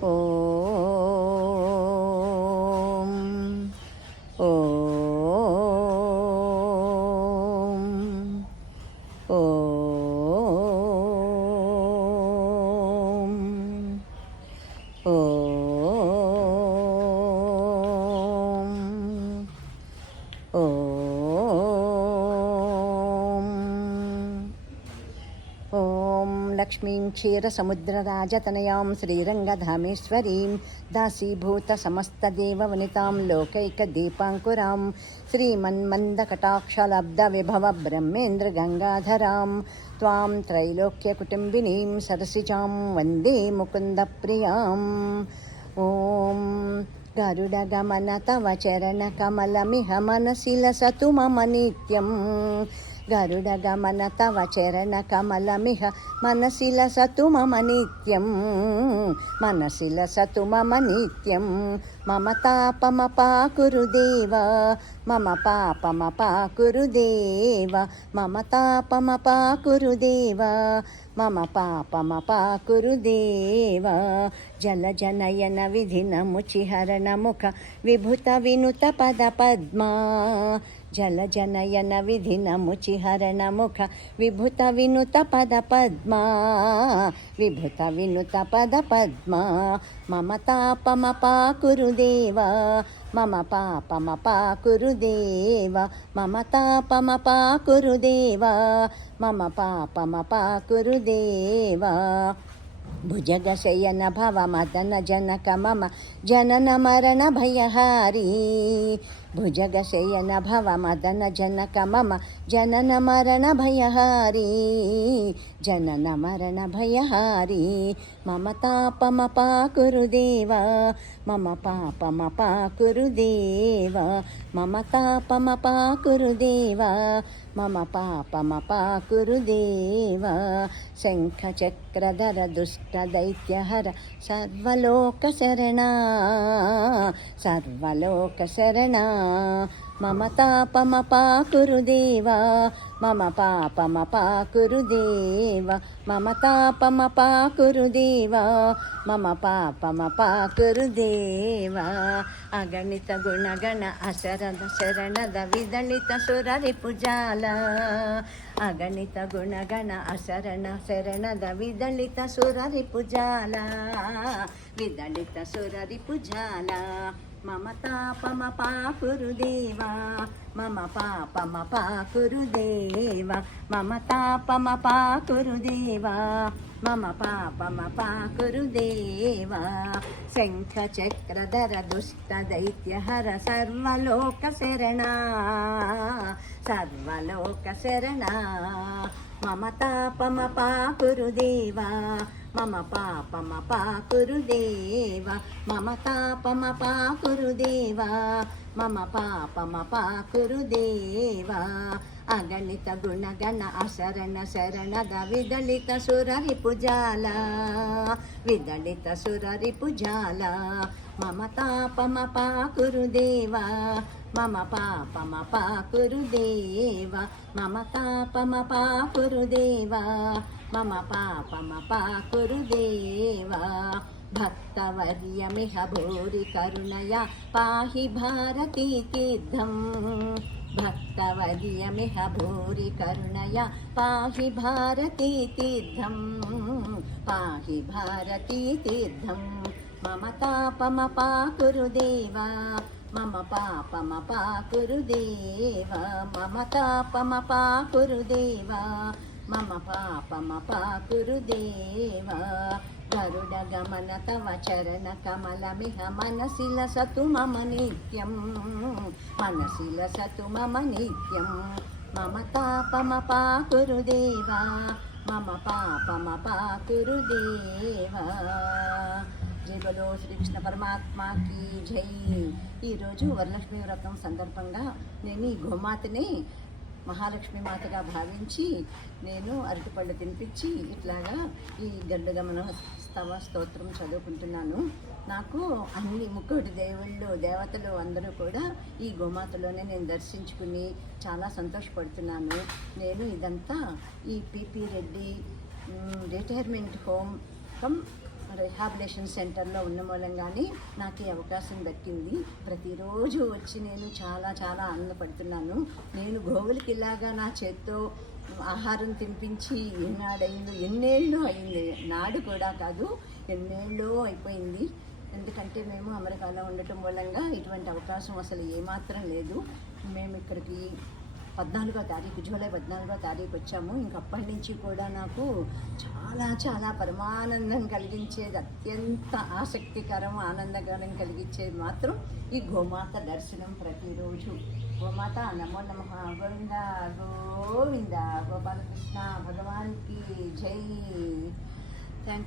Oh. ॐ लक्ष्मीं क्षीरसमुद्रराजतनयां श्रीरङ्गधामेश्वरीं दासीभूतसमस्तदेववनितां लोकैकदीपाङ्कुरां श्रीमन्मन्दकटाक्षलब्धविभवब्रह्मेन्द्रगङ्गाधरां त्वां त्रैलोक्यकुटुम्बिनीं सरसिजां वन्दे मुकुन्दप्रियाम् ॐ गरुडगमन तव चरणकमलमिह मनसि लसतु मम नित्यम् గరుడ గమన తవ చరణ కమలమిహ మనసిల సతు మమ నిత్యం మనసిల సతు మమ నిత్యం మమ తాపమ పాకురుదేవ మమ పాపమ పాకురుదేవ మమ తాపమ పాకురుదేవ మమ పాపమ పాకురుదేవ జల జనయన విధినముచిహరణముఖ విభుత వినుత పద పద్మా జలజనయన విధినముచిహరణముఖ విభుత వినుత పద పద్మా విభుత వినుత పద పద్మా. మమ తాపమపాకురుదేవా మమ పాపమపాకురుదేవా మమ తాపమపాకురుదేవా మమ పాపమపాకురుదేవా భుజగశయన భవ మదన జనక మమ జనన మరణ భయహారీ. భుజగశయన భవ మదన జనక మమ జనన మరణ భయహారీ జనన మరణ భయహారీ మమ తాపమపాకురుదేవా మమ పాపమపాకురుదేవా మమ తాపమపాకురుదేవా మమ పాపమపాకురుదేవా. శంఖచక్రధర దుష్టదైత్యహర సర్వలోకశరణ సర్వలోకశరణ మమ తాపమ పాకురుదేవా మమ పాపమ పాకురుదేవా మమ తాపమ పాకురుదేవా మమ పాపమ పాకురుదేవా అగణిత గుణగణ అశరద శరణద విదళిత సురరి పుజాల అగణిత గుణగణ అశరణ శరణద విదళిత సురరి పుజాల విదళిత సురరి పుజాల. మమ తాపమ పాకురుదేవా మమ పాపమ పాకురుదేవా మమ తాపమ పాకురుదేవా మమ పాపమ పాకురుదేవా శంఖచక్రధర దుష్ట దైత్యహర సర్వలోక శరణ సర్వలోక శరణ. మమ తాపమ పాకురుదేవా మమ పాపమ పాకురుదేవా మమ తాపమ పాకురుదేవా మమ పాపమ పాకురుదేవా అగణిత గుణగణ అశరణ శరణద విదళిత సురరి పుజాల విదళిత సురరి పుజాల. మమ తాపమ పాకురుదేవా మమ పాపమ పాకురుదేవా మమ తాపమ పాకురుదేవా మమ పాపమ పాకురుదేవా భక్తవర్యమిహ భూరి కరుణయ పాహి భారతీ తీర్థం. భక్తవర్యమిహ భూరి కరుణయ పాహి భారతీ తీర్థం పాహి భారతీ తీర్థం మమ తాపమ పాకురు దేవా మమ పాపమ పాకురు దేవా గరుడ గమన తవ చరణ కమలమిహ మనసిల సతు మమ నిత్యం మనసిల సతు మమ నిత్యం మమ తాపమ పాకురు దేవా మమ పాపమ పాకురు దేవా జై శ్రీకృష్ణ పరమాత్మకి జై ఈరోజు వరలక్ష్మి వ్రతం సందర్భంగా నేను ఈ గోమాతని మహాలక్ష్మి మాతగా భావించి నేను అరటిపళ్ళు తినిపించి ఇట్లాగా ఈ గడ్డగమన స్తవ స్తోత్రం చదువుకుంటున్నాను. నాకు అన్ని ముక్కోటి దేవుళ్ళు దేవతలు అందరూ కూడా ఈ గోమాతలోనే నేను దర్శించుకుని చాలా సంతోషపడుతున్నాను. నేను ఇదంతా ఈ PP Reddy retirement home cum rehabilitation సెంటర్లో ఉన్న మూలంగానే నాకు ఈ అవకాశం దక్కింది. ప్రతిరోజు వచ్చి నేను చాలా చాలా ఆనందపడుతున్నాను. నేను గోవులకి ఇలాగా నా చేత్తో ఆహారం తినిపించి ఎన్నాడైందో ఎన్నేళ్ళు అయింది. నాడు కూడా కాదు ఎన్నేళ్ళు అయిపోయింది. ఎందుకంటే మేము అమెరికాలో ఉండటం మూలంగా ఇటువంటి అవకాశం అసలు ఏమాత్రం లేదు. మేము ఇక్కడికి పద్నాలుగో తారీఖు జూలై పద్నాలుగో తారీఖు వచ్చాము. ఇంకప్పటి నుంచి కూడా నాకు చాలా చాలా పరమానందం కలిగించేది అత్యంత ఆసక్తికరం ఆనందకరం కలిగించేది మాత్రం ఈ గోమాత దర్శనం ప్రతిరోజు. గోమాత నమో నమ. గోవింద గోవింద గోపాలకృష్ణ భగవాన్కి జై. Thank you